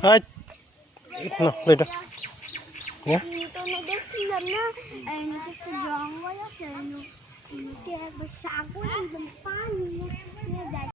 Hai. Nah, lidah. Ya.